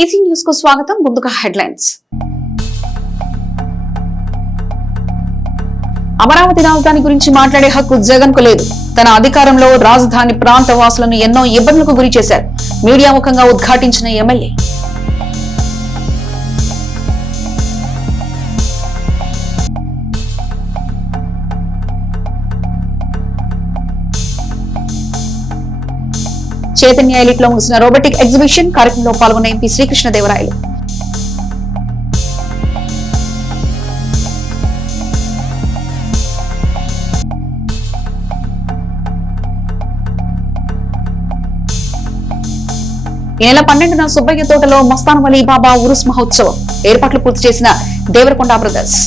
CC news కు స్వాగతం. ముందుగా హెడ్లైన్స్. అమరావతి రాజధాని గురించి మాట్లాడే హక్కు జగన్ కు లేదు. తన అధికారంలో రాజధాని ప్రాంత వాసులను ఎన్నో ఇబ్బందులకు గురి చేశారు. మీడియా ముఖంగా ఉద్ఘాటించిన ఎమ్మెల్యే. చైతన్య ఎలిట్ లో ముగిసిన రోబోటిక్ ఎగ్జిబిషన్ కార్యక్రమంలో పాల్గొన్న ఎంపీ శ్రీకృష్ణదేవరాయలు. ఈ నెల 12న సుబ్బయ్య తోటలో మస్తాన్ వలీ బాబా ఉరుస్ మహోత్సవం ఏర్పాట్లు పూర్తి చేసిన దేవరకొండ బ్రదర్స్.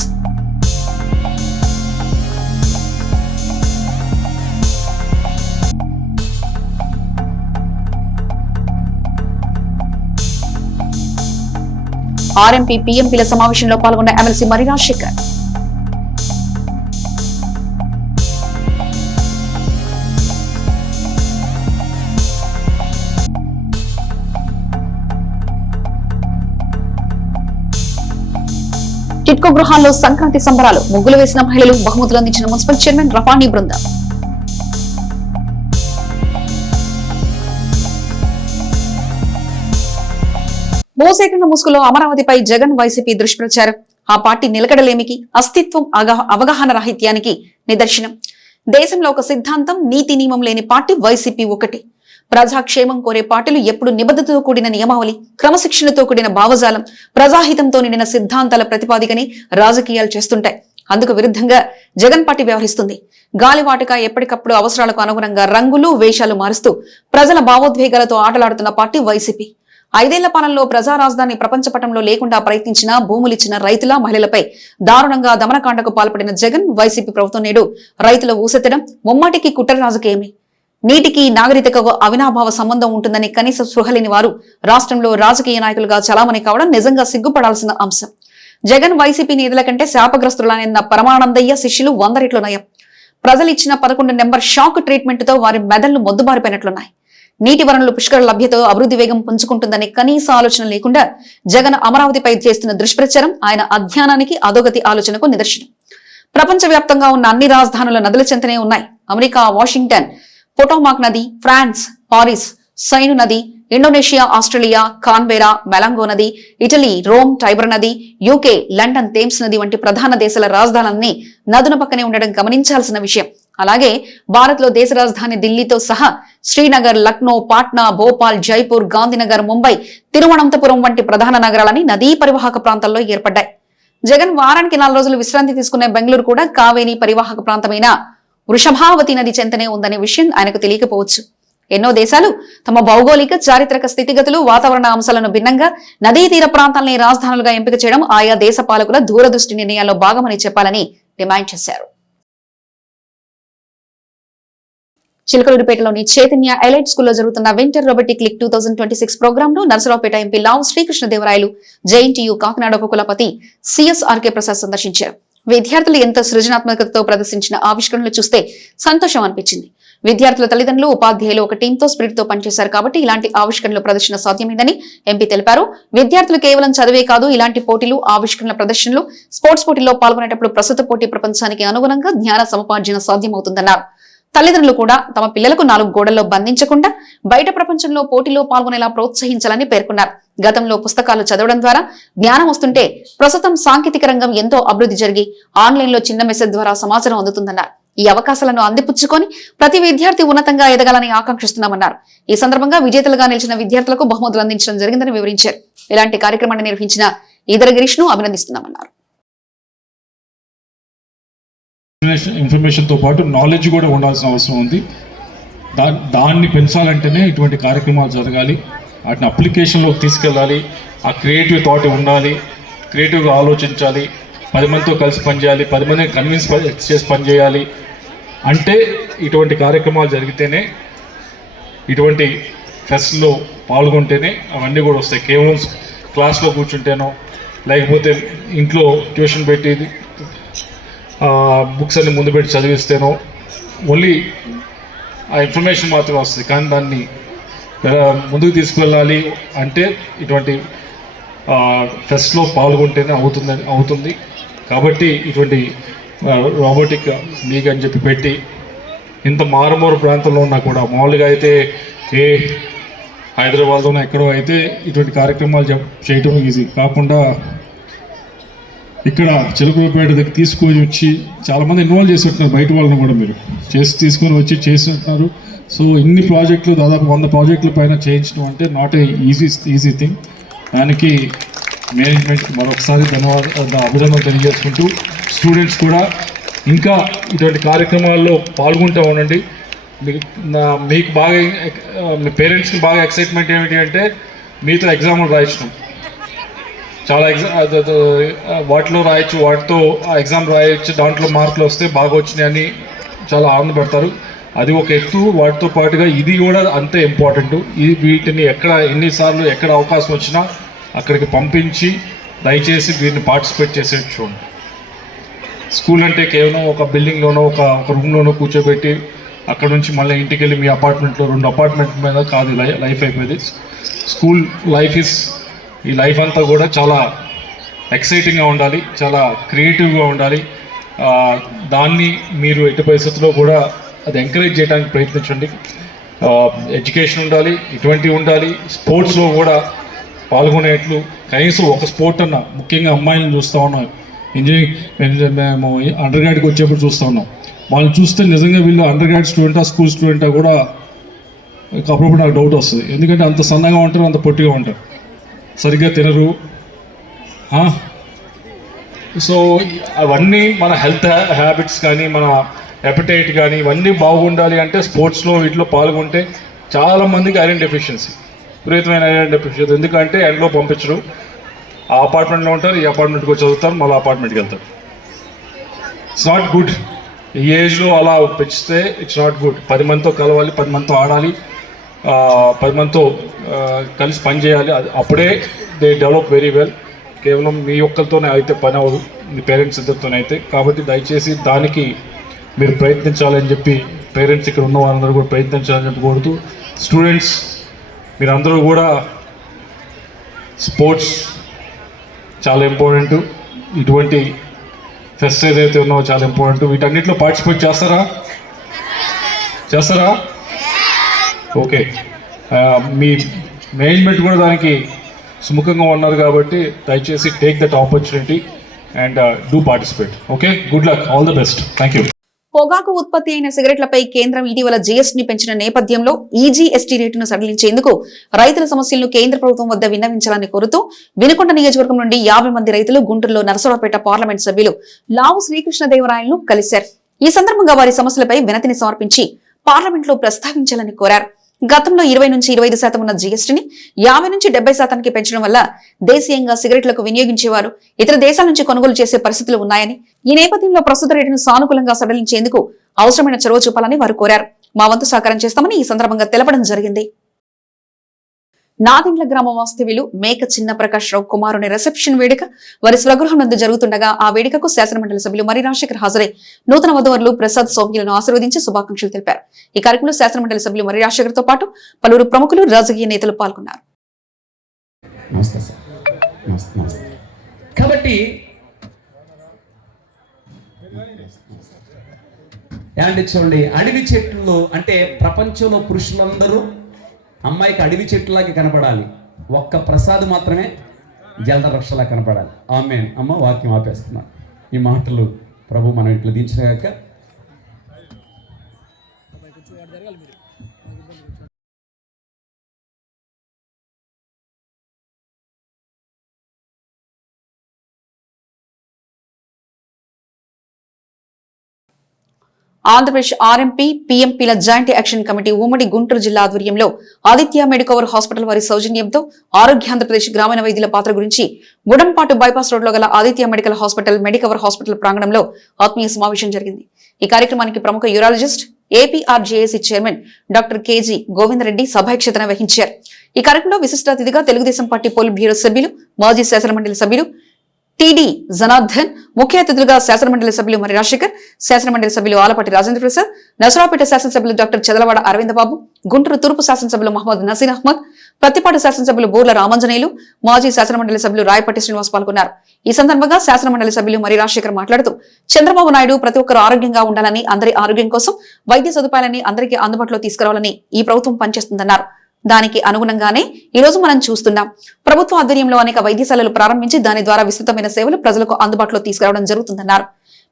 ఆర్ఎంపీ పీఎంపీల సమావేశంలో పాల్గొన్న ఎమ్మెల్సీ మరి రాజశేఖర్. టిట్కో గృహాల్లో సంక్రాంతి సంబరాలు, ముగ్గులు వేసిన మహిళలు, బహుమతులు అందించిన మున్సిపల్ చైర్మన్ రఫానీ బృందం. భూసేకరణ ముసుగులో అమరావతిపై జగన్ వైసీపీ దుష్ప్రచారం ఆ పార్టీ నిలకడలేమికి, అస్తిత్వం, అవగాహన రాహిత్యానికి నిదర్శనం. దేశంలో ఒక సిద్ధాంతం, నీతి నియమం లేని పార్టీ వైసీపీ ఒకటి. ప్రజాక్షేమం కోరే పార్టీలు ఎప్పుడు నిబద్ధతతో కూడిన నియమావళి, క్రమశిక్షణతో కూడిన భావజాలం, ప్రజాహితంతో నిండిన సిద్ధాంతాల ప్రతిపాదికని రాజకీయాలు చేస్తుంటాయి. అందుకు విరుద్ధంగా జగన్ పార్టీ వ్యవహరిస్తుంది. గాలివాటగా ఎప్పటికప్పుడు అవసరాలకు అనుగుణంగా రంగులు, వేషాలు మారుస్తూ ప్రజల భావోద్వేగాలతో ఆటలాడుతున్న పార్టీ వైసీపీ. 5 ఏళ్ల పాలనలో ప్రజా రాజధాని ప్రపంచ పటంలో లేకుండా ప్రయత్నించిన, భూములిచ్చిన రైతుల, మహిళలపై దారుణంగా దమనకాండకు పాల్పడిన జగన్ వైసీపీ ప్రభుత్వం నేడు రైతుల ఊసెత్తడం ముమ్మాటికి కుట్ర రాజకీయమే. నీటికి నాగరికతకు అవినాభావ సంబంధం ఉంటుందని కనీస స్పృహలేని వారు రాష్ట్రంలో రాజకీయ నాయకులుగా చలామణి కావడం నిజంగా సిగ్గుపడాల్సిన అంశం. జగన్ వైసీపీ నేతల కంటే శాపగ్రస్తులైన పరమానందయ్య శిష్యులు 100 రెట్లు నయం. ప్రజలిచ్చిన 11 నెంబర్ షాక్ ట్రీట్మెంట్ తో వారి మెదళ్లు మొద్దుబారిపోయినట్లున్నాయి. నీటి వనరులు పుష్కర లభ్యతతో అభివృద్ధి వేగం పుంజుకుంటుందనే కనీస ఆలోచన లేకుండా జగన్ అమరావతిపై చేస్తున్న దుష్ప్రచారం ఆయన అధ్యానానికి, అధోగతి ఆలోచనకు నిదర్శనం. ప్రపంచవ్యాప్తంగా ఉన్న అన్ని రాజధానుల నదుల చెంతనే ఉన్నాయి. అమెరికా వాషింగ్టన్ పొటోమాక్ నది, ఫ్రాన్స్ పారిస్ సైను నది, ఇండోనేషియా ఆస్ట్రేలియా కాన్బెరా మెలాంగో నది, ఇటలీ రోమ్ టైబర్ నది, యూకే లండన్ థేమ్స్ నది వంటి ప్రధాన దేశాల రాజధానులన్నీ నదుల పక్కనే ఉండడం గమనించాల్సిన విషయం. అలాగే భారత్ లో దేశ రాజధాని ఢిల్లీతో సహా శ్రీనగర్, లక్నో, పాట్నా, భోపాల్, జైపూర్, గాంధీనగర్, ముంబై, తిరువనంతపురం వంటి ప్రధాన నగరాలని నదీ పరివాహక ప్రాంతాల్లో ఏర్పడ్డాయి. జగన్ వారానికి 4 రోజులు విశ్రాంతి తీసుకునే బెంగళూరు కూడా కావేరీ పరివాహక ప్రాంతమైన వృషభావతి నది చెంతనే ఉందనే విషయం ఆయనకు తెలియకపోవచ్చు. ఎన్నో దేశాలు తమ భౌగోళిక, చారిత్రక స్థితిగతులు, వాతావరణ అంశాలను భిన్నంగా నదీ తీర ప్రాంతాలని రాజధానులుగా ఎంపిక చేయడం ఆయా దేశ పాలకుల దూరదృష్టి నిర్ణయాల్లో భాగమని చెప్పాలని డిమాండ్ చేశారు. చిలకలూరిపేటలోని చైతన్య ఎలైట్ స్కూల్లో జరుగుతున్న వింటర్ రోబోటిక్ లీగ్ 2026 ప్రోగ్రామ్ లో నరసరావుపేట ఎంపీ లావు శ్రీకృష్ణదేవరాయలు, జేఎన్టీయూ కాకినాడ ఉపకులపతి సిఎస్ఆర్కే ప్రసాద్ సందర్శించారు. విద్యార్థులు ఎంత సృజనాత్మకతతో ప్రదర్శించిన ఆవిష్కరణలు చూస్తే సంతోషం అనిపించింది. విద్యార్థుల తల్లిదండ్రులు, ఉపాధ్యాయులు ఒక టీంతో స్పిరిట్ తో పనిచేశారు కాబట్టి ఇలాంటి ఆవిష్కరణల ప్రదర్శన సాధ్యమైందని ఎంపీ తెలిపారు. విద్యార్థులు కేవలం చదివే కాదు, ఇలాంటి పోటీలు, ఆవిష్కరణల ప్రదర్శనలు, స్పోర్ట్స్ పోటీల్లో పాల్గొనేటప్పుడు ప్రస్తుత పోటీ ప్రపంచానికి అనుగుణంగా జ్ఞాన సముపార్జన సాధ్యమవుతుందన్నారు. తల్లిదండ్రులు కూడా తమ పిల్లలకు 4 గోడల్లో బంధించకుండా బయట ప్రపంచంలో పోటీలో పాల్గొనేలా ప్రోత్సహించాలని పేర్కొన్నారు. గతంలో పుస్తకాలు చదవడం ద్వారా జ్ఞానం వస్తుంటే ప్రస్తుతం సాంకేతిక రంగం ఎంతో అభివృద్ధి జరిగి ఆన్లైన్ లో చిన్న మెసేజ్ ద్వారా సమాచారం అందుతుందన్నారు. ఈ అవకాశాలను అందిపుచ్చుకొని ప్రతి విద్యార్థి ఉన్నతంగా ఎదగాలని ఆకాంక్షిస్తున్నామన్నారు. ఈ సందర్భంగా విజేతలుగా నిలిచిన విద్యార్థులకు బహుమతులు అందించడం జరిగిందని వివరించారు. ఇలాంటి కార్యక్రమాన్ని నిర్వహించిన ఈదర గిరీష్ ను అభినందిస్తున్నామన్నారు. ఇన్ఫర్మేషన్తో పాటు నాలెడ్జ్ కూడా ఉండాల్సిన అవసరం ఉంది. దాన్ని పెంచాలంటేనే ఇటువంటి కార్యక్రమాలు జరగాలి, వాటిని అప్లికేషన్లోకి తీసుకెళ్ళాలి. ఆ క్రియేటివ్ థాట్ ఉండాలి, క్రియేటివ్గా ఆలోచించాలి, 10 మందితో కలిసి పనిచేయాలి, 10 మందిని కన్విన్స్ చేసి పనిచేయాలి. అంటే ఇటువంటి కార్యక్రమాలు జరిగితేనే, ఇటువంటి ఫెస్ట్లో పాల్గొంటేనే అవన్నీ కూడా వస్తాయి. కేవలం క్లాస్లో కూర్చుంటేనో లేకపోతే ఇంట్లో ట్యూషన్ పెట్టి బుక్స్ అన్ని ముందు పెట్టి చదివిస్తేనో ఓన్లీ ఆ ఇన్ఫర్మేషన్ మాత్రమే వస్తుంది, కానీ దాన్ని ముందుకు తీసుకువెళ్ళాలి అంటే ఇటువంటి ఫెస్ట్లో పాల్గొంటేనే అవుతుంది. కాబట్టి ఇటువంటి రోబోటిక్ లీగ్ అని చెప్పి పెట్టి ఇంత మారుమూరు ప్రాంతంలో ఉన్నా కూడా మామూలుగా అయితే ఏ హైదరాబాద్లోనే ఎక్కడో అయితే ఇటువంటి కార్యక్రమాలు చేయటం ఈజీ కాకుండా ఇక్కడ చిలకలపేట దగ్గర తీసుకొని వచ్చి చాలామంది ఇన్వాల్వ్ చేసి ఉంటున్నారు, బయట వాళ్ళని కూడా మీరు తీసుకొని వచ్చి చేస్తుంటున్నారు. సో ఇన్ని ప్రాజెక్టులు దాదాపు 100 ప్రాజెక్టుల పైన చేయించడం అంటే నాట్ ఏ ఈజీ థింగ్. దానికి మేనేజ్మెంట్కి మరొకసారి అభినందనలు తెలియజేసుకుంటూ స్టూడెంట్స్ కూడా ఇంకా ఇటువంటి కార్యక్రమాల్లో పాల్గొంటూ ఉండండి. మీకు బాగా మీ పేరెంట్స్కి బాగా ఎక్సైట్మెంట్ ఏమిటి అంటే మీతో ఎగ్జామ్లు రాయించడం, చాలా వాటిలో రాయొచ్చు, వాటితో ఎగ్జామ్ రాయొచ్చు, దాంట్లో మార్కులు వస్తే బాగా వచ్చినాయి అని చాలా ఆనందపడతారు. అది ఒక ఎత్తు. వాటితో పాటుగా ఇది కూడా అంతే ఇంపార్టెంట్. వీటిని ఎన్నిసార్లు ఎక్కడ అవకాశం వచ్చినా అక్కడికి పంపించి దయచేసి వీటిని పార్టిసిపేట్ చేసే చూడండి. స్కూల్ అంటే కేవలం ఒక బిల్డింగ్లోనో ఒక రూమ్లోనో కూర్చోబెట్టి అక్కడ నుంచి మళ్ళీ ఇంటికి వెళ్ళి మీ అపార్ట్మెంట్లో 2 అపార్ట్మెంట్ మీద కాదు లైఫ్ అయిపోయింది. స్కూల్ ఈ లైఫ్ అంతా కూడా చాలా ఎక్సైటింగ్గా ఉండాలి, చాలా క్రియేటివ్గా ఉండాలి. దాన్ని మీరు ఎట్టి పరిస్థితుల్లో కూడా అది ఎంకరేజ్ చేయడానికి ప్రయత్నించండి. ఎడ్యుకేషన్ ఉండాలి, ఇటువంటివి ఉండాలి. స్పోర్ట్స్లో కూడా పాల్గొనేట్లు కనీసం ఒక స్పోర్ట్ అన్న, ముఖ్యంగా అమ్మాయిలను చూస్తూ ఉన్నాం. ఇంజనీరింగ్ మేము అండర్ గ్రాడ్కి వచ్చేప్పుడు చూస్తూ ఉన్నాం. వాళ్ళని చూస్తే నిజంగా వీళ్ళు అండర్ గ్రాడ్ స్టూడెంటా స్కూల్ స్టూడెంటా కూడా అప్పుడప్పుడు నాకు డౌట్ వస్తుంది. ఎందుకంటే అంత సన్నగా ఉంటారు, అంత పొట్టిగా ఉంటారు, సరిగ్గా తినరు. సో అవన్నీ మన హెల్త్ హ్యాబిట్స్ కానీ మన ఎపటైట్ కానీ ఇవన్నీ బాగుండాలి అంటే స్పోర్ట్స్లో వీటిలో పాల్గొంటే చాలామందికి ఐరన్ డెఫిషియన్సీ, విపరీతమైన ఐరన్ డెఫిషియన్సీ. ఎందుకంటే ఎండ్లో పంపించరు, ఆ అపార్ట్మెంట్లో ఉంటారు, ఈ అపార్ట్మెంట్కి వచ్చి చదువుతారు, మళ్ళీ అపార్ట్మెంట్కి వెళ్తారు. It's not good. ఈ ఏజ్లో అలా పెంచితే ఇట్స్ నాట్ గుడ్. 10 మందితో కలవాలి, 10 మందితో ఆడాలి, 10 మందితో కలిసి పని చేయాలి. అప్పుడే దే డెవలప్ వెరీ వెల్. కేవలం మీ ఒక్కరితోనే అయితే పని అవ్వదు, మీ పేరెంట్స్ ఇద్దరితోనే అయితే. కాబట్టి దయచేసి దానికి మీరు ప్రయత్నించాలని చెప్పి పేరెంట్స్ ఇక్కడ ఉన్న వారందరూ కూడా ప్రయత్నించాలని చెప్పి కోరుతూ, స్టూడెంట్స్ మీరందరూ కూడా స్పోర్ట్స్ చాలా ఇంపార్టెంట్. ఇటువంటి ఫెస్ట్ ఏదైతే ఉన్నావో చాలా ఇంపార్టెంట్. వీటన్నిటిలో పార్టిసిపేట్ చేస్తారా? ఓకే. మీ మేనేజ్మెంట్ కూడా దానికి సుముఖంగా ఉన్నారు కాబట్టి దయచేసి take that opportunity and do participate. Okay, good luck, all the best. Thank you. పొగాకు ఉత్పత్తి అయిన సిగరెట్లపై కేంద్రం ఇటీవల జీఎస్టీని పెంచిన నేపథ్యంలో ఈజీఎస్టీ రేటును సడలించేందుకు రైతుల సమస్యలను కేంద్ర ప్రభుత్వం వద్ద విన్నవించాలని కోరుతూ వినుకొండ నియోజకవర్గం నుండి 50 మంది రైతులు గుంటూరులో నరసరావుపేట పార్లమెంట్ సభ్యులు లావు శ్రీకృష్ణదేవరాయలను కలిశారు. ఈ సందర్భంగా వారి సమస్యలపై వినతిని సమర్పించి పార్లమెంట్ లో ప్రస్తావించాలని కోరారు. గతంలో 20 నుంచి 25% ఉన్న జీఎస్టీని 50 నుంచి 70% పెంచడం వల్ల దేశీయంగా సిగరెట్లకు వినియోగించేవారు ఇతర దేశాల నుంచి కొనుగోలు చేసే పరిస్థితులు ఉన్నాయని, ఈ నేపథ్యంలో ప్రస్తుత రేటును సానుకూలంగా సడలించేందుకు అవసరమైన చొరవ చూపాలని వారు కోరారు. మా వంతు సహకారం చేస్తామని ఈ సందర్భంగా తెలపడం జరిగింది. నాదిండ్ల గ్రామ వాస్తవ్యులు మేక చిన్న ప్రకాష్ రావు కుమారుని రిసెప్షన్ వేడుక వారి స్వగృహం నందు జరుగుతుండగా ఆ వేడుకకు శాసనమండలి సభ్యులు మరి రాజశేఖర్ హాజరై నూతన వధువరులు ప్రసాద్ సౌమ్యులను ఆశీర్వదించి శుభాకాంక్షలు తెలిపారు. ఈ కార్యక్రమంలో శాసనమండలి సభ్యులు మరి రాజశేఖర్ తో పాటు పలువురు ప్రముఖులు రాజకీయ నేతలు పాల్గొన్నారు. కాబట్టి చూడండి, అడవి చెట్లు అంటే ప్రపంచంలో పురుషులందరూ అమ్మాయికి అడవి చెట్టులాగా కనపడాలి, ఒక్క ప్రసాద్ మాత్రమే జలద రక్షలా కనపడాలి. ఆమేన్. అమ్మ వాక్యం ఆపేస్తున్నాను. ఈ మాటలు ప్రభు మనం ఇట్లా దించినాక ఆంధ్రప్రదేశ్ ఆర్ఎంపీ పీఎంపీల జాయింట్ యాక్షన్ కమిటీ ఉమ్మడి గుంటూరు జిల్లా ఆధ్వర్యంలో ఆదిత్య మెడికవర్ హాస్పిటల్ వారి సౌజన్యంతో ఆరోగ్యాంధ్రప్రదేశ్ గ్రామీణ వైద్యుల పాత్ర గురించి గుడంపాటు బైపాస్ రోడ్ లో గల Aditya medical hospital Medicover hospital ప్రాంగణంలో ఆత్మీయ సమావేశం జరిగింది. ఈ కార్యక్రమానికి ప్రముఖ urologist APRJAC chairman doctor KG Govinda Reddy సభాధ్యక్షతన వహించారు. ఈ కార్యక్రమంలో విశిష్ట అతిథిగా తెలుగుదేశం పార్టీ పోలిట్ బ్యూరో సభ్యులు, మాజీ శాసనమండలి సభ్యులు టిడి జనార్దన్, ముఖ్య అతిథులుగా శాసనమండలి సభ్యులు మరి రాజశేఖర్, శాసనమండలి సభ్యులు ఆలపాటి రాజేంద్ర ప్రసాద్, నసరావుపేట శాసనసభ్యులు డాక్టర్ చదలవాడ అరవిందబాబు, గుంటూరు తూర్పు శాసనసభ్యులు మహమ్మద్ నసీర్ అహ్మద్, ప్రతిపాడు శాసనసభ్యులు బూర్ల రామాంజనేయులు, మాజీ శాసనమండలి సభ్యులు రాయపట్టి శ్రీనివాస్ పాల్గొన్నారు. ఈ సందర్భంగా శాసనమండలి సభ్యులు మరి రాజశేఖర్ మాట్లాడుతూ చంద్రబాబు నాయుడు ప్రతి ఒక్కరూ ఆరోగ్యంగా ఉండాలని, అందరి ఆరోగ్యం కోసం వైద్య సదుపాయాలని అందరికీ అందుబాటులో తీసుకురావాలని ఈ ప్రభుత్వం పనిచేస్తుందన్నారు. దానికి అనుగుణంగానే ఈ రోజు మనం చూస్తున్నాం. ప్రభుత్వ ఆధ్వర్యంలో అనేక వైద్యశాలలు ప్రారంభించి దాని ద్వారా విస్తృతమైన సేవలు ప్రజలకు అందుబాటులో తీసుకురావడం జరుగుతుందన్నారు.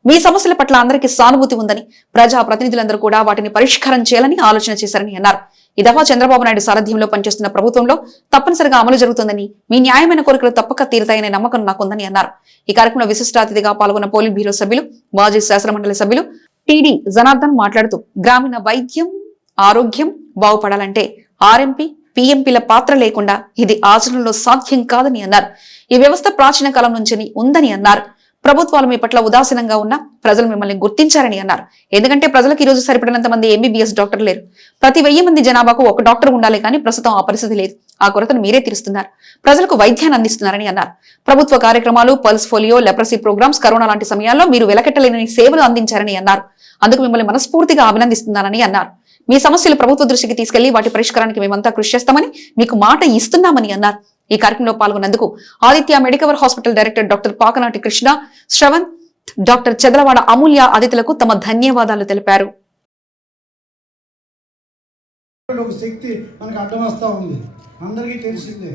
మీ సమస్యల పట్ల అందరికీ సానుభూతి ఉందని, ప్రజా ప్రతినిధులందరూ కూడా వాటిని పరిష్కారం చేయాలని ఆలోచన చేశారని అన్నారు. ఈ దఫా చంద్రబాబు నాయుడు సారథ్యంలో పనిచేస్తున్న ప్రభుత్వంలో తప్పనిసరిగా అమలు జరుగుతుందని, మీ న్యాయమైన కోరికలు తప్పక తీరుతాయనే నమ్మకం నాకుందని అన్నారు. ఈ కార్యక్రమంలో విశిష్ట అతిథిగా పాల్గొన్న పోలిట్ బ్యూరో సభ్యులు, మాజీ శాసనమండలి సభ్యులు టిడి జనార్దన్ మాట్లాడుతూ గ్రామీణ వైద్యం, ఆరోగ్యం బాగుపడాలంటే ఆర్ఎంపీ, పీఎంపీల పాత్ర లేకుండా ఇది ఆచరణలో సాధ్యం కాదని అన్నారు. ఈ వ్యవస్థ ప్రాచీన కాలం నుంచి ఉందని అన్నారు. ప్రభుత్వాలు మీ పట్ల ఉదాసీనంగా ఉన్న ప్రజలు మిమ్మల్ని గుర్తించారని అన్నారు. ఎందుకంటే ప్రజలకు ఈ రోజు సరిపడినంత మంది ఎంబీబీఎస్ డాక్టర్ లేరు. ప్రతి 1000 మంది జనాభాకు ఒక డాక్టర్ ఉండాలి, కానీ ప్రస్తుతం ఆ పరిస్థితి లేదు. ఆ కొరతను మీరే తీరుస్తున్నారు, ప్రజలకు వైద్యాన్ని అందిస్తున్నారని అన్నారు. ప్రభుత్వ కార్యక్రమాలు, pulse polio, leprosy programs, corona లాంటి సమయాల్లో మీరు వెలకట్టలేని సేవలు అందించారని అన్నారు. అందుకు మిమ్మల్ని మనస్ఫూర్తిగా అభినందిస్తున్నారని అన్నారు. మీ సమస్యలు ప్రభుత్వ దృష్టికి తీసుకెళ్లి వాటి పరిష్కారానికి మేమంతా కృషి చేస్తామని మీకు మాట ఇస్తున్నామని అన్నారు. ఈ కార్యక్రమంలో పాల్గొన్నందుకు Aditya Medicover hospital director doctor Pakanati Krishna, Shravan, doctor Chadalavada Amulya అతిథులకు తమ ధన్యవాదాలు తెలిపారు. ఒక శక్తి మనకు అడ్డం వస్తూ ఉంది, అందరికీ తెలిసిందే.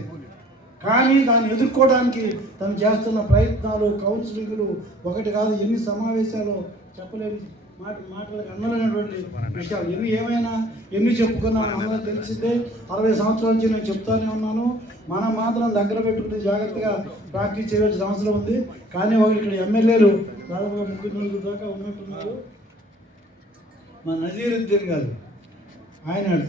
కానీ దాన్ని ఎదుర్కోవడానికి తను చేస్తున్న ప్రయత్నాలు, కౌన్సిలింగ్లు ఒకటి కాదు, ఎన్ని సమావేశాలు చెప్పలేని మాటలకు అందమైనటువంటి విషయాలు. ఏమైనా ఎన్ని చెప్పుకున్నా అందరూ తెలిసిందే. 60 సంవత్సరాల నుంచి నేను చెప్తానే ఉన్నాను. మనం మాత్రం దగ్గర పెట్టుకుని జాగ్రత్తగా ప్రాక్టీస్ చేయవలసిన అవసరం ఉంది. కానీ ఒకటి ఇక్కడ ఎమ్మెల్యేలు దాదాపుగా 3 దాకా ఉన్నట్టున్నారు. మా నజీరుద్దీన్ గారు, ఆయన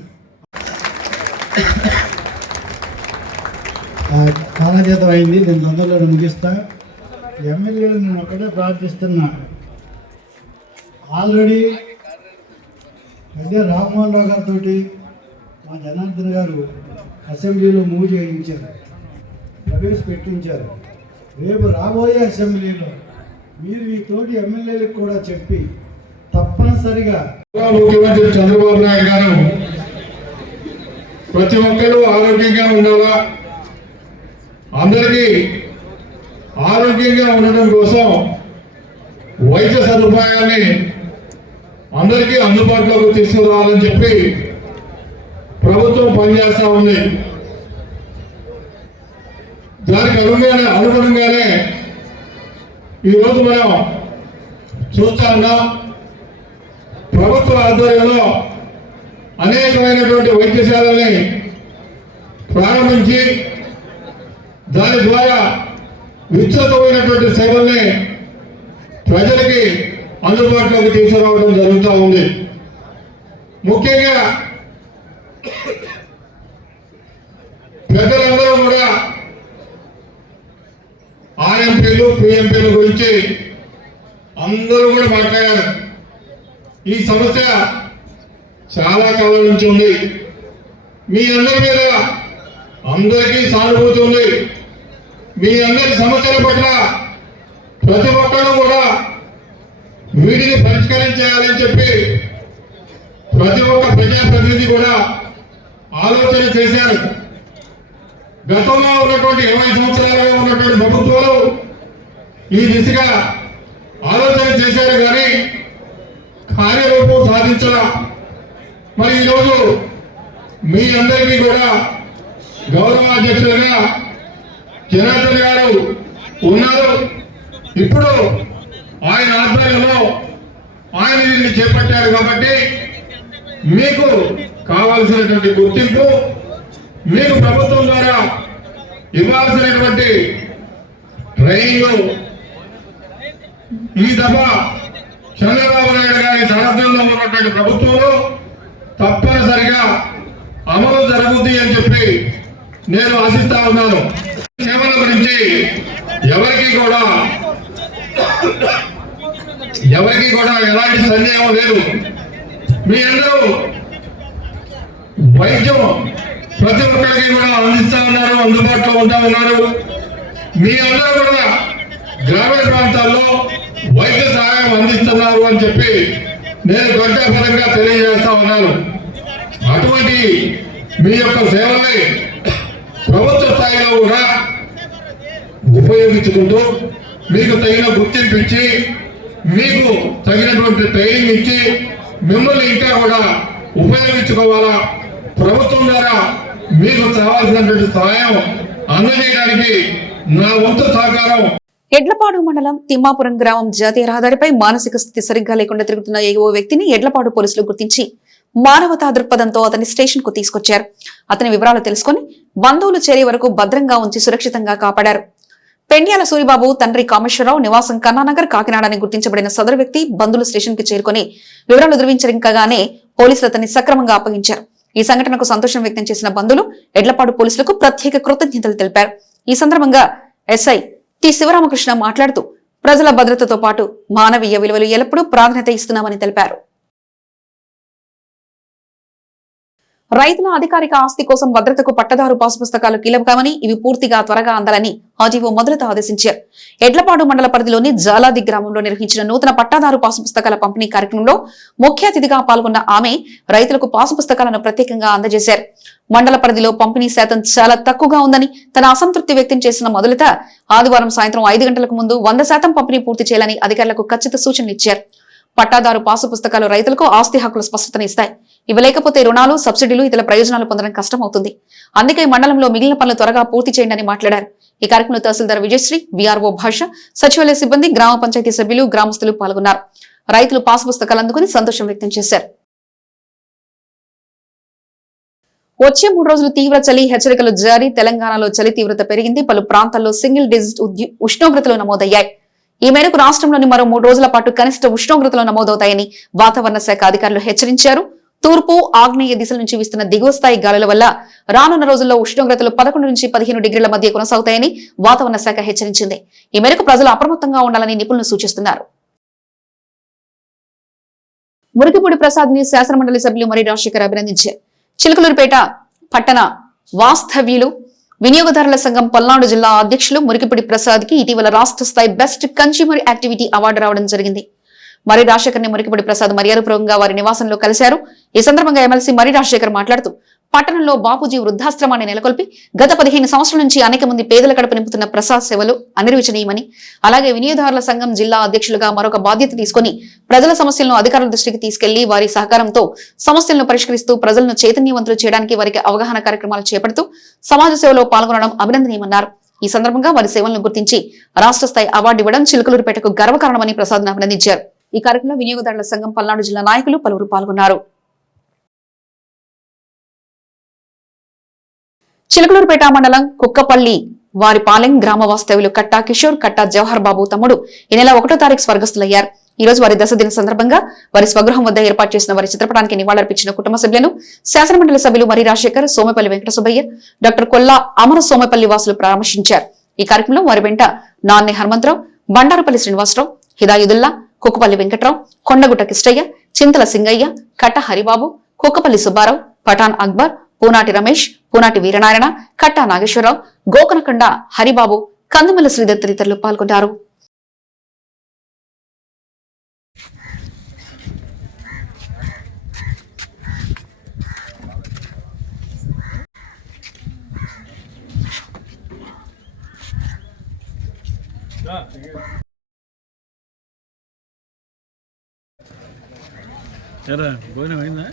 కాలజేతం అయింది, నేను తొందరలో ముగిస్తా. ఎమ్మెల్యేలు నేను ఒకటే ప్రార్థిస్తున్నా. ఆల్రెడీ అదే రామ్మోహన్ రావు గారితో మా జనార్దన్ గారు అసెంబ్లీలో మూవ్ చేయించారు, ప్రవేశపెట్టించారు. రేపు రాబోయే అసెంబ్లీలో మీరు ఈ తోటి ఎమ్మెల్యేలకు కూడా చెప్పి తప్పనిసరిగా ముఖ్యమంత్రి చంద్రబాబు నాయుడు గారు ప్రతి ఒక్కరూ ఆరోగ్యంగా ఉండాలా, అందరికీ ఆరోగ్యంగా ఉండడం కోసం వైద్య సదుపాయాన్ని అందరికీ అందుబాటులోకి తీసుకురావాలని చెప్పి ప్రభుత్వం పనిచేస్తూ ఉంది. దానికి అనుగుణంగానే ఈరోజు మనం చూస్తా ఉన్నాం. ప్రభుత్వ ఆధ్వర్యంలో అనేకమైనటువంటి వైద్యశాలని ప్రారంభించి దాని ద్వారా విస్తృతమైనటువంటి సేవల్ని ప్రజలకి అందుబాటులోకి తీసుకురావడం జరుగుతూ ఉంది. ముఖ్యంగా పెద్దలందరూ కూడా ఆర్ఎంపీలు, పిఎంపీల గురించి అందరూ కూడా మాట్లాడారు. ఈ సమస్య చాలా కాలం నుంచి ఉంది. మీ అందరి మీద అందరికీ సానుభూతి ఉంది. మీ అందరి సమస్యల పట్ల ప్రతి ఒక్కరూ కూడా వీటిని పరిష్కరించాలని చెప్పి ప్రతి ఒక్క ప్రజాప్రతినిధి కూడా ఆలోచన చేశారు. గతంలో ఉన్నటువంటి 20 సంవత్సరాలుగా ఉన్నటువంటి ప్రభుత్వాలు ఈ దిశగా ఆలోచన చేశారు, కానీ కార్యరూపం సాధించాల. మరి ఈరోజు మీ అందరికీ కూడా గౌరవాధ్యక్షులుగా జనార్దన్ గారు ఉన్నారు. ఇప్పుడు ఆయన ఆధ్వర్యంలో ఆయన దీన్ని చేపట్టారు కాబట్టి మీకు కావాల్సినటువంటి గుర్తింపు, మీకు ప్రభుత్వం ద్వారా ఇవ్వాల్సినటువంటి ట్రైనింగ్ ఈ దఫా చంద్రబాబు నాయుడు గారి సారథ్యంలో ఉన్నటువంటి ప్రభుత్వంలో తప్పనిసరిగా అమలు జరుగుతుంది అని చెప్పి నేను ఆశిస్తా ఉన్నాను. సేవల గురించి ఎవరికి కూడా ఎలాంటి సందేహం లేదు. మీ అందరూ వైద్యం ప్రతి ఒక్కరికి కూడా అందిస్తా ఉన్నారు, అందుబాటులో ఉంటా ఉన్నారు. మీ అందరూ కూడా గ్రామీణ ప్రాంతాల్లో వైద్య సహాయం అందిస్తున్నారు అని చెప్పి నేను గంటాపరంగా తెలియజేస్తా ఉన్నాను. అటువంటి మీ యొక్క సేవల్ని ప్రభుత్వ స్థాయిలో కూడా ఉపయోగించుకుంటూ మీకు తగిన గుర్తింపు ఇచ్చి మీకు తగినటువంటి ట్రైనింగ్ ఇచ్చి మిమ్మల్ని ఇంకా కూడా ఉపయోగించుకోవాలా, ప్రభుత్వం ద్వారా మీకు కావాల్సినటువంటి సహాయం అందజేయడానికి నా వంతు సహకారం. ఎడ్లపాడు మండలం తిమ్మాపురం గ్రామం జాతీయ రహదారిపై మానసిక స్థితి సరిగ్గా లేకుండా తిరుగుతున్న ఓ వ్యక్తిని ఎడ్లపాడు పోలీసులు గుర్తించి మానవతా దృక్పథంతో అతని స్టేషన్ కు తీసుకొచ్చారు. అతని వివరాలు తెలుసుకుని బంధువులు చేరే వరకు భద్రంగా ఉంచి సురక్షితంగా కాపాడారు. పెండ్యాల సూరిబాబు తండ్రి కామేశ్వరరావు నివాసం కన్నానగర్ కాకినాడ అని గుర్తించబడిన సదరు వ్యక్తి బంధువులు స్టేషన్ కి చేరుకుని వివరాలు ధృవీకరించగానే పోలీసులు అతన్ని సక్రమంగా అప్పగించారు. ఈ సంఘటనకు సంతోషం వ్యక్తం చేసిన బంధువులు ఎడ్లపాడు పోలీసులకు ప్రత్యేక కృతజ్ఞతలు తెలిపారు. ఈ సందర్భంగా ఎస్ఐ టి శివరామకృష్ణ మాట్లాడుతూ ప్రజల భద్రతతో పాటు మానవీయ విలువలు ఎల్లప్పుడూ ప్రాధాన్యత ఇస్తున్నామని తెలిపారు. రైతుల అధికారిక ఆస్తి కోసం భద్రతకు పట్టదారు పాసు పుస్తకాలు కీలకమని ఇవి పూర్తిగా త్వరగా అందాలని ఆర్డీఓ మొదలుతో ఆదేశించారు. ఎడ్లపాడు మండల పరిధిలోని జాలాది గ్రామంలో నిర్వహించిన నూతన పట్టాదారు పాసు పుస్తకాల పంపిణీ కార్యక్రమంలో ముఖ్య అతిథిగా పాల్గొన్న ఆమె రైతులకు పాసు పుస్తకాలను ప్రత్యేకంగా అందజేశారు. మండల పరిధిలో పంపిణీ శాతం చాలా తక్కువగా ఉందని తన అసంతృప్తి వ్యక్తం చేసిన మొదలుత ఆదివారం సాయంత్రం 5 గంటలకు ముందు 100% పంపిణీ పూర్తి చేయాలని అధికారులకు ఖచ్చిత సూచనలు ఇచ్చారు. పట్టాదారు పాసు పుస్తకాలు రైతులకు ఆస్తి హక్కుల స్పష్టతనిస్తాయి. ఇవి లేకపోతే రుణాలు, సబ్సిడీలు, ఇతర ప్రయోజనాలు పొందడం కష్టమవుతుంది. అందుకే మండలంలో మిగిలిన పనులు త్వరగా పూర్తి చేయండి అని మాట్లాడారు. ఈ కార్యక్రమంలో తహసీల్దార్ విజయశ్రీ, వీఆర్ఓ భాష, సచివాలయ సిబ్బంది, గ్రామ పంచాయతీ సభ్యులు, గ్రామస్తులు పాల్గొన్నారు. రైతులు పాసు పుస్తకాలు అందుకుని సంతోషం వ్యక్తం చేశారు. వచ్చే 3 రోజులు తీవ్ర చలి హెచ్చరికలు జారీ. తెలంగాణలో చలి తీవ్రత పెరిగింది. పలు ప్రాంతాల్లో సింగిల్ డిజిట్ ఉష్ణోగ్రతలు నమోదయ్యాయి. ఈ మేరకు రాష్ట్రంలోని మరో 3 రోజుల పాటు కనిష్ట ఉష్ణోగ్రతలు నమోదవుతాయని వాతావరణ శాఖ అధికారులు హెచ్చరించారు. తూర్పు, ఆగ్నేయ దిశల నుంచి వీస్తున్న దిగువ స్థాయి గాలుల వల్ల రానున్న రోజుల్లో ఉష్ణోగ్రతలు 11 నుంచి 15 డిగ్రీల మధ్య కొనసాగుతాయని వాతావరణ శాఖ హెచ్చరించింది. ఈ మేరకు ప్రజలు అప్రమత్తంగా ఉండాలని నిపుణులు సూచిస్తున్నారు. మురికిపూడి ప్రసాద్ ని శాసనమండలి సభ్యులు మరి రాజశేఖర్ అభినందించారు. చిలకలూరుపేట పట్టణ వాస్తవ్యులు వినియోగదారుల సంఘం పల్నాడు జిల్లా అధ్యక్షులు మురికిపూడి ప్రసాద్ కి ఇటీవల రాష్ట్ర స్థాయి బెస్ట్ కన్స్యూమర్ యాక్టివిటీ అవార్డు రావడం జరిగింది. మరి రాజశేఖర్ ని మురికిపూడి ప్రసాద్ మర్యాదపూర్వకంగా వారి నివాసంలో కలిశారు. ఈ సందర్భంగా ఎమ్మెల్సీ మరి రాజశేఖర్ మాట్లాడుతూ పట్టణంలో బాపూజీ వృద్ధాశ్రమాన్ని నెలకొల్పి గత 15 సంవత్సరాల నుంచి అనేక మంది పేదల కడుపు నింపుతున్న ప్రసాద్ సేవలు అనిర్వచనీయమని, అలాగే వినియోగదారుల సంఘం జిల్లా అధ్యక్షులుగా మరొక బాధ్యత తీసుకుని ప్రజల సమస్యలను అధికారుల దృష్టికి తీసుకెళ్లి వారి సహకారంతో సమస్యలను పరిష్కరిస్తూ ప్రజలను చైతన్యవంతులు చేయడానికి వారికి అవగాహన కార్యక్రమాలు చేపడుతూ సమాజ సేవలో పాల్గొనడం అభినందనీయమన్నారు. ఈ సందర్భంగా వారి సేవలను గుర్తించి రాష్ట్ర స్థాయి అవార్డు ఇవ్వడం చిలకలూరుపేటకు గర్వకారణమని ప్రసాద్ అభినందించారు. ఈ కార్యక్రమంలో వినియోగదారుల సంఘం పల్నాడు జిల్లా నాయకులు పలువురు పాల్గొన్నారు. చిలకలూరుపేట మండలం కుక్కపల్లి వారిపాలెం గ్రామ వాస్తవ్యులు కట్టా కిషోర్, కట్టా జవహర్ బాబు తమ్ముడు ఈ నెల 1వ తారీఖు స్వర్గస్థులయ్యారు. ఈ రోజు వారి దశదిన సందర్భంగా వారి స్వగృహం వద్ద ఏర్పాటు చేసిన వారి చిత్రపటానికి నివాళులర్పించిన కుటుంబ సభ్యులను శాసనమండలి సభ్యులు మరి రాజశేఖర్, సోమపల్లి వెంకట సుబ్బయ్య, డాక్టర్ కొల్లా అమర సోమపల్లి వాసులు పరామర్శించారు. ఈ కార్యక్రమంలో వారి వెంట నాన్నె హనుమంతరావు, బండారుపల్లి శ్రీనివాసరావు, హిదాయుదుల్లా, కుక్కపల్లి వెంకట్రావు, కొండగుట్ట కిష్టయ్య, చింతల సింగయ్య, కట్ట హరిబాబు, కుక్కపల్లి సుబ్బారావు, పఠాన్ అక్బర్, పూనాటి రమేష్, పూనాటి వీరనారాయణ, కట్టా నాగేశ్వరరావు, గోకనకొండ హరిబాబు, కందుమల్ల శ్రీధర్ తదితరులు పాల్గొన్నారు. భోజనం అయిందా?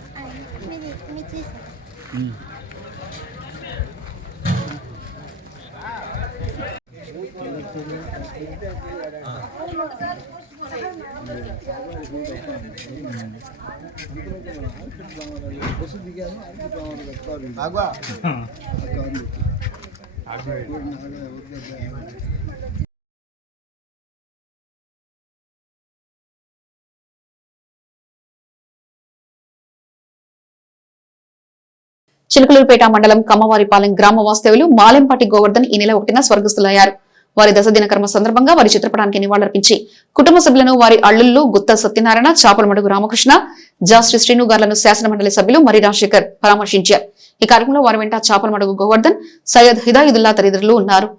చిలకలూరుపేట మండలం కమ్మవారిపాలెం గ్రామ వాస్తవ్యులు మాలెంపాటి గోవర్ధన్ ఈ నెల 1న స్వర్గస్థులయ్యారు. వారి దశదిన కర్మ సందర్భంగా వారి చిత్రపటానికి నివాళులర్పించి కుటుంబ సభ్యులను వారి అల్లుళ్లు గుత్త సత్యనారాయణ, చాపలమడుగు రామకృష్ణ, జాస్టి శ్రీను గార్లను శాసనమండలి సభ్యులు మరి రాజశేఖర్ పరామర్శించారు. ఈ కార్యక్రమంలో వారి వెంట చాపలమడుగు గోవర్ధన్, సయ్యద్ హిదాయుదుల్లా తదితరులు ఉన్నారు.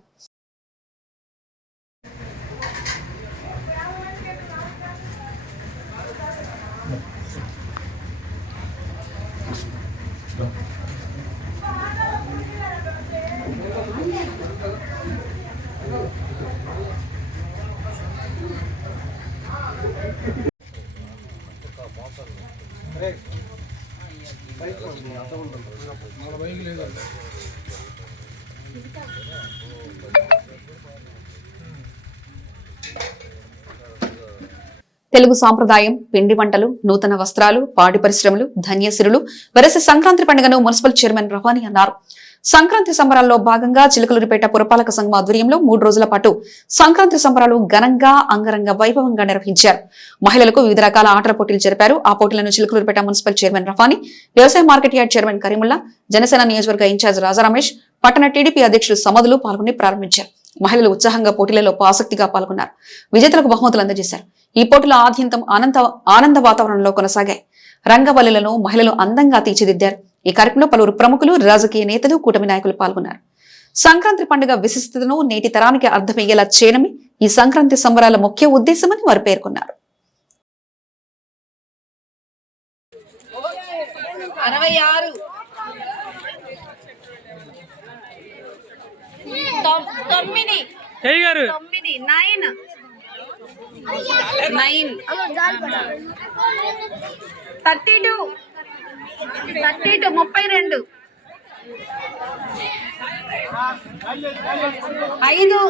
తెలుగు సాంప్రదాయం, పిండి వంటలు, నూతన వస్త్రాలు, పాడి పరిశ్రమలు, ధన్యసిరులు వెరసి సంక్రాంతి పండుగను మున్సిపల్ చైర్మన్ రవాణి అన్నారు. సంక్రాంతి సంబరాల్లో భాగంగా చిలుకలూరిపేట పురపాలక సంఘం ఆధ్వర్యంలో 3 రోజుల పాటు సంక్రాంతి సంబరాలు ఘనంగా అంగరంగ వైభవంగా నిర్వహించారు. మహిళలకు వివిధ రకాల ఆటల పోటీలు జరిపారు. ఆ పోటీలను చిలుకలూరిపేట మున్సిపల్ చైర్మన్ రవాణి, వ్యవసాయ market yard chairman Karimulla, Janasena నియోజకవర్గ ఇన్ఛార్జ్ రాజా రమేష్, పట్టణ టీడీపీ అధ్యక్షులు సమదులు పాల్గొని ప్రారంభించారు. మహిళలు ఉత్సాహంగా పోటీలలో ఆసక్తిగా పాల్గొన్నారు. విజేతలకు బహుమతులు అందజేశారు. ఈ పోటీల ఆద్యంతం ఆనంద వాతావరణంలో కొనసాగాయి. రంగవల్లులను మహిళలు అందంగా తీర్చిదిద్దారు. ఈ కార్యక్రమంలో పలువురు ప్రముఖులు, రాజకీయ నేతలు, కూటమి నాయకులు పాల్గొన్నారు. సంక్రాంతి పండుగ విశిష్టతను నేటి తరానికి అర్థమయ్యేలా చేయడమే ఈ సంక్రాంతి సంబరాల ముఖ్య ఉద్దేశమని వారు పేర్కొన్నారు. 66 32 5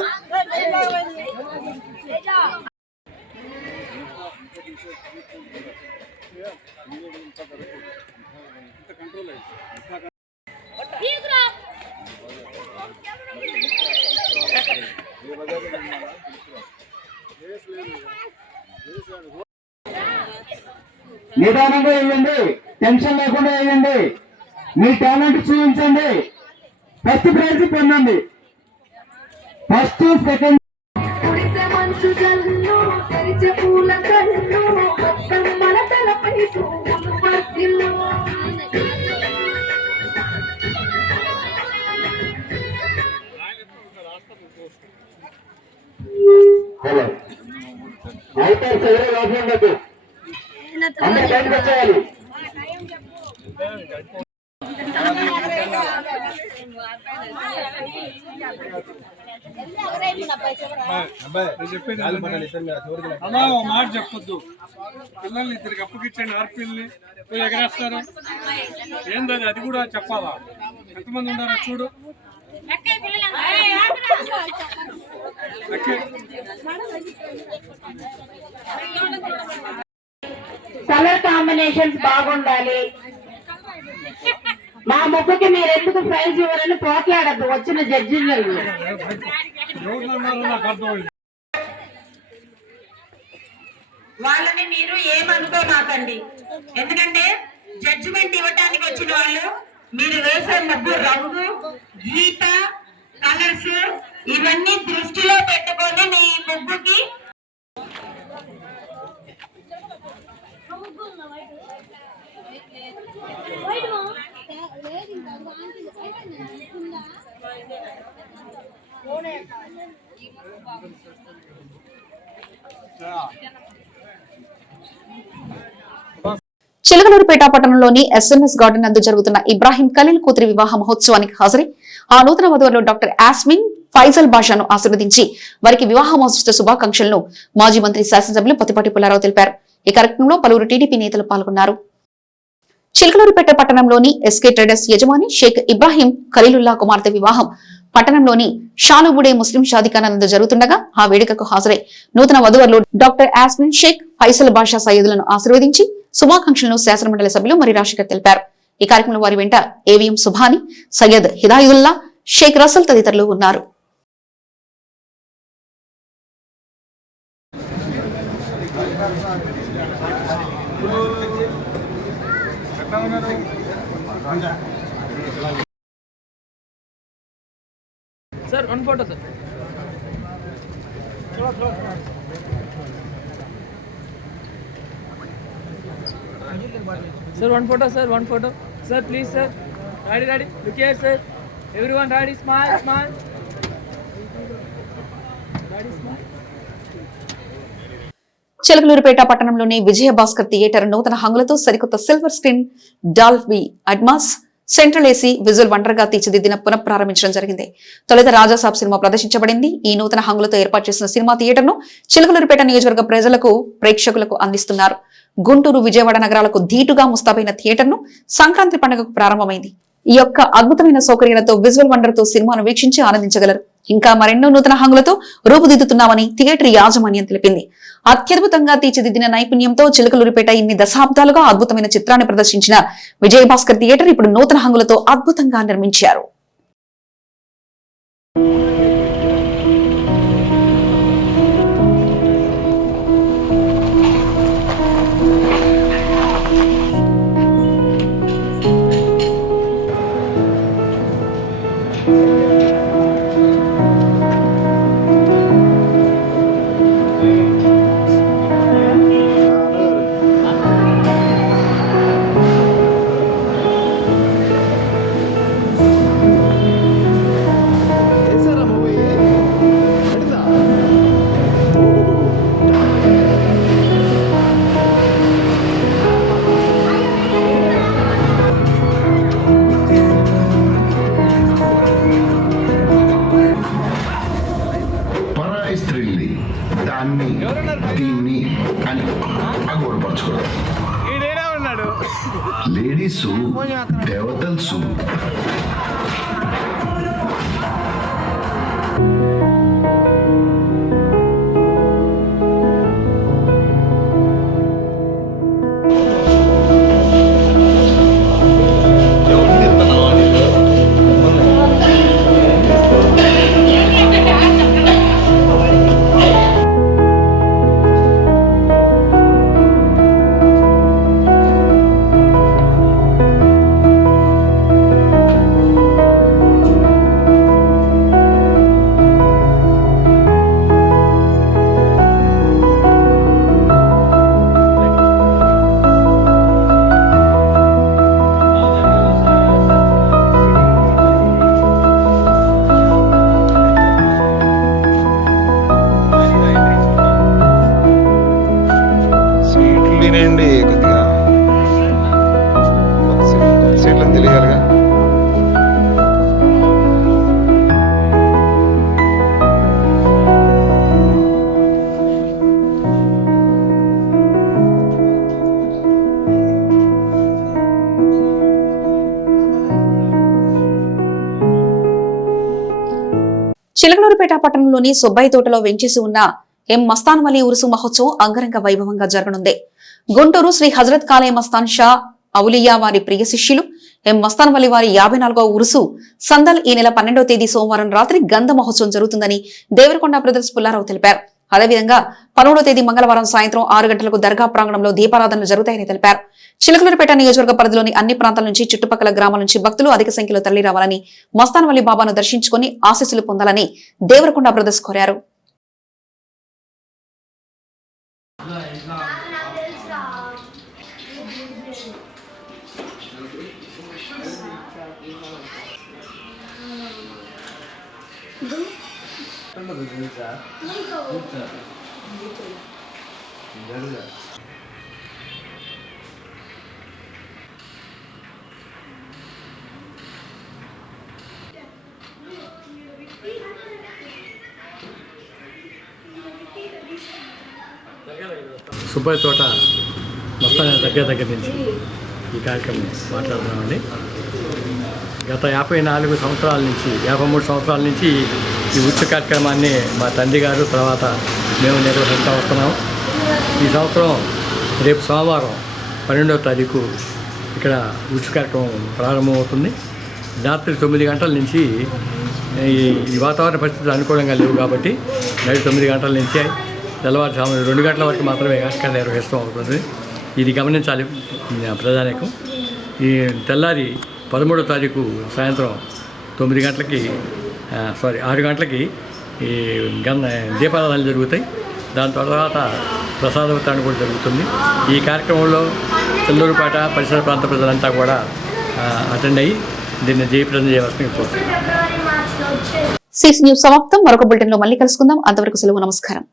నిదానంగా వేయండి, టెన్షన్ లేకుండా వేయండి, మీ టాలెంట్ చూపించండి, ఫస్ట్ ప్రైజ్ పొందండి. ఫస్ట్ సెకండ్ హలో అయితే సరే రాజు అందరూ బయటకు వచ్చేయాలి. అలా ఓ మాట చెప్పొద్దు. పిల్లల్ని ఇద్దరికి అప్పగిచ్చండి, ఆర్పిల్ని ఎగరేస్తారు. ఏంటది, అది కూడా చెప్పాలా? ఎంతమంది ఉన్నారో చూడు. కలర్ కాంబినేషన్స్ బాగుండాలి. మా ముగ్గుకి మీరు ఎందుకు ప్రైజ్ ఇవ్వరని పోట్లాడద్దు వచ్చిన జడ్జిలు. వాళ్ళని మీరు ఏమనుకోమాకండి, ఎందుకంటే జడ్జిమెంట్ ఇవ్వటానికి వచ్చిన వాళ్ళు మీరు వేసే ముగ్గు రంగు, గీత, కలర్స్ ఇవన్నీ దృష్టిలో పెట్టుకొని మీ ముగ్గుకి చిలకలూరిపేట పట్టణంలోని SMS గార్డెన్ నందు జరుగుతున్న ఇబ్రాహీం ఖలీల్ కూతురి వివాహ మహోత్సవానికి హాజరై ఆ నూతన వధువులు డాక్టర్ యాస్మిన్ ఫైజల్ బాషాను ఆశీర్వదించి వారికి వివాహ మహోత్సవ శుభాకాంక్షలను మాజీ మంత్రి శాసనసభ్యులు పత్తిపాటి పుల్లారావు తెలిపారు. ఈ కార్యక్రమంలో పలువురు టీడీపీ నేతలు పాల్గొన్నారు. చిలకలూరిపేట పట్టణంలోని ఎస్కే ట్రేడర్స్ యజమాని షేక్ ఇబ్రాహీం ఖలీలుల్లా కుమార్తె వివాహం పట్టణంలోని షాలుబుడే ముస్లిం షాదిఖానా నందు జరుగుతుండగా ఆ వేడుకకు హాజరై నూతన వధువులు డాక్టర్ యాస్మిన్ షేక్ ఫైసల్ బాషా సయ్యదులను ఆశీర్వదించి శుభాకాంక్షలను శాసనమండలి సభ్యులు మరి రాజశేఖర్ తెలిపారు. ఈ కార్యక్రమంలో వారి వెంట ఏవిఎం సుభాని, సయ్యద్ హిదాయుల్లా, షేక్ రసల్ తదితరులు ఉన్నారు. Sir one photo sir. Sir, one photo, sir, one photo. Sir, please, sir. Ready, ready. Look here, sir. Everyone ready, smile, smile. Ready, smile. Chilakaluripet పట్టణంలోని విజయ భాస్కర్ థియేటర్ నూతన హంగులతో సరికొత్త silver screen, Dolby Atmos central AC visual wonder గా తీర్చిదిద్దిన పునఃప్రారంభించడం జరిగింది. తొలుత Raja Saab cinema ప్రదర్శించబడింది. ఈ నూతన హంగులతో ఏర్పాటు చేసిన సినిమా థియేటర్ ను చిలకలూరిపేట నియోజకవర్గ ప్రేక్షకులకు అందిస్తున్నారు. గుంటూరు, విజయవాడ నగరాలకు ధీటుగా ముస్తాబైన థియేటర్ ను సంక్రాంతి పండుగకు ప్రారంభమైంది. ఈ యొక్క అద్భుతమైన సౌకర్యాలతో విజువల్ వండర్ తో సినిమాను వీక్షించి ఆనందించగలరు. ఇంకా మరెన్నో నూతన హంగులతో రూపుదిద్దుతున్నామని థియేటర్ యాజమాన్యం తెలిపింది. అత్యద్భుతంగా తీర్చిదిద్దిన నైపుణ్యంతో చిలకలూరిపేట ఇన్ని దశాబ్దాలుగా అద్భుతమైన చిత్రాన్ని ప్రదర్శించిన విజయభాస్కర్ థియేటర్ ఇప్పుడు నూతన హంగులతో అద్భుతంగా నిర్మించారు. లేడీస్ దేవతల్సు తినేయండి కొద్దిగా సీట్లను తెలియాలిగా. చిలకలూరిపేట పట్టణంలోని సుబ్బయ్య తోటలో వెంచేసి ఉన్న ఎం మస్తాన్ వలీ ఉరుసు మహోత్సవం అంగరంగ వైభవంగా జరగనుంది. గుంటూరు శ్రీ హజరత్ కాలే మస్తాన్ షా అవులియా వారి ప్రియ శిష్యులు ఎం మస్తాన్ వలీ వారి 54వ ఉరుసు సందల్ ఈ నెల 12వ తేదీ సోమవారం రాత్రి గంధ మహోత్సవం జరుగుతుందని దేవరకొండ బ్రదర్స్ పుల్లారావు తెలిపారు. అదేవిధంగా 13వ తేదీ మంగళవారం సాయంత్రం 6 గంటలకు దర్గా ప్రాంగణంలో దీపారాధనలు జరుగుతాయని తెలిపారు. చిలకలూరిపేట నియోజకవర్గ పరిధిలోని అన్ని ప్రాంతాల నుంచి చుట్టుపక్కల గ్రామాల నుంచి భక్తులు అధిక సంఖ్యలో తరలి రావాలని, మస్తాన్ వలీ బాబాను దర్శించుకుని ఆశీస్సులు పొందాలని దేవరకొండ బ్రదర్స్ కోరారు. సుబ్బయ్య తోట మొత్తాన్ని దగ్గర నుంచి ఈ కార్యక్రమం మాట్లాడుతున్నామండి. గత 54 సంవత్సరాల నుంచి 53 సంవత్సరాల నుంచి ఈ ఉత్సవ కార్యక్రమాన్ని మా తండ్రి గారు తర్వాత మేము నిర్వహిస్తూ వస్తున్నాం. ఈ సంవత్సరం రేపు సోమవారం 12వ తారీఖు ఇక్కడ ఉత్సవ కార్యక్రమం ప్రారంభమవుతుంది. రాత్రి 9 గంటల నుంచి ఈ వాతావరణ పరిస్థితులు అనుకూలంగా లేవు కాబట్టి నైట్ 9 గంటల నుంచి తెల్లవారుజామున 2 గంటల వరకు మాత్రమే కార్యక్రమం నిర్వహిస్తూ ఉంటుంది. ఇది గమనించాలి ప్రజానికం. ఈ తెల్లారి 13వ తారీఖు సాయంత్రం 6 గంటలకి ఈ దీపారాధనలు జరుగుతాయి. దాని తర్వాత ప్రసాద వితరణ కూడా జరుగుతుంది. ఈ కార్యక్రమంలో చిల్లూరుపేట పరిసర ప్రాంత ప్రజలంతా కూడా అటెండ్ అయ్యి దీన్ని జయప్రదం చేయవలసింది కోరుతున్నాను. న్యూస్ సమాప్తం. మరొక బులెటిన్ లో మళ్ళీ కలుసుకుందాం. అంతవరకు సెలవు. నమస్కారం.